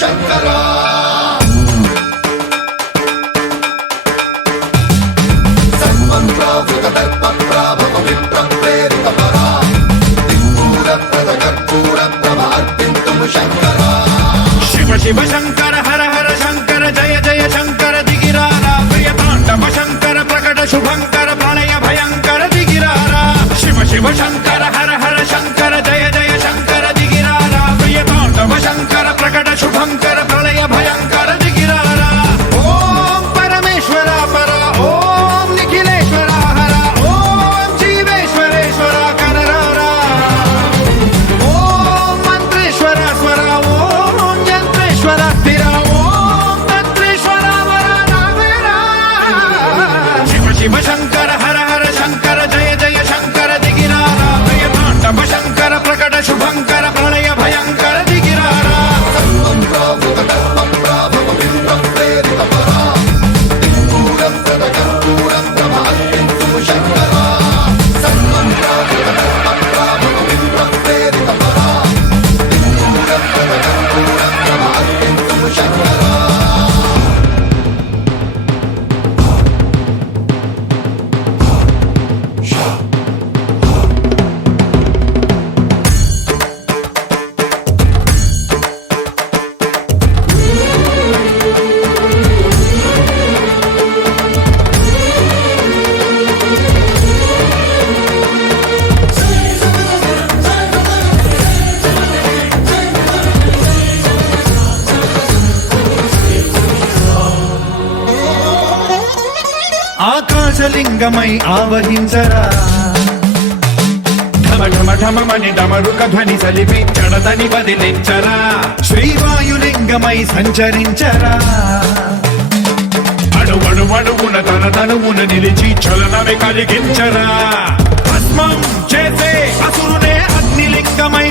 శంకరా సన్మంత్రావృతదర్పప్రాభవ విప్రప్రేరితపరా దిక్పూరప్రదకర్పూరప్రభార్పింతుము శంకరా శివ శివ శంకర హర హర శంకర జయ జయ శంకర దిగిరారా ప్రియతాండవ శంకర ప్రకట శుభంకర ప్రళయ భయంకర దిగిరారా శివ శివ శంకర హర హర శంకర జయ జయ శంకర దిగిరారా ప్రియతాండవ శంకర ప్రకట శుభంకర ప్రళయ భయంకర దిగిరారా ఓం పరమేశ్వర పర ఓం నిఖిలేశ్వర హర ఓం జీవేశ్వరేశ్వర కరరారా ఓం మంత్రేశ్వర స్వర ఓం యంత్రేశ్వర స్థిర ఓం తంత్రేశ్వర వర నావేరా శివ శివ శంకర హర హర శంకర జయ జయ శంకర దిగిరారా ప్రియతాండవ శంకర ప్రకట శుభంకర ప్రళయ భయంకర దిగిరారా సన్మంత్రావృతదర్పప్రాభవ విప్రప్రేరితపరా దిక్పూరప్రదకర్పూరప్రభార్పింతుము శంకరా సన్మంత్రావృతదర్పప్రాభవ విప్రప్రేరితపరా దిక్పూరప్రదకర్పూరప్రభార్పింతుము శంకరా ఆకాశలింగమై ఆవహించరా ఢమ ఢమ ఢమమని డమరుక ధ్వని సలిపి జడదని వదిలించరా శ్రీవాయులింగమై సంచరించరా అణువణువున తన తనువున నిలిచి చలనమే కలిగించరా భస్మం చేసే అసురునే అగ్నిలింగమై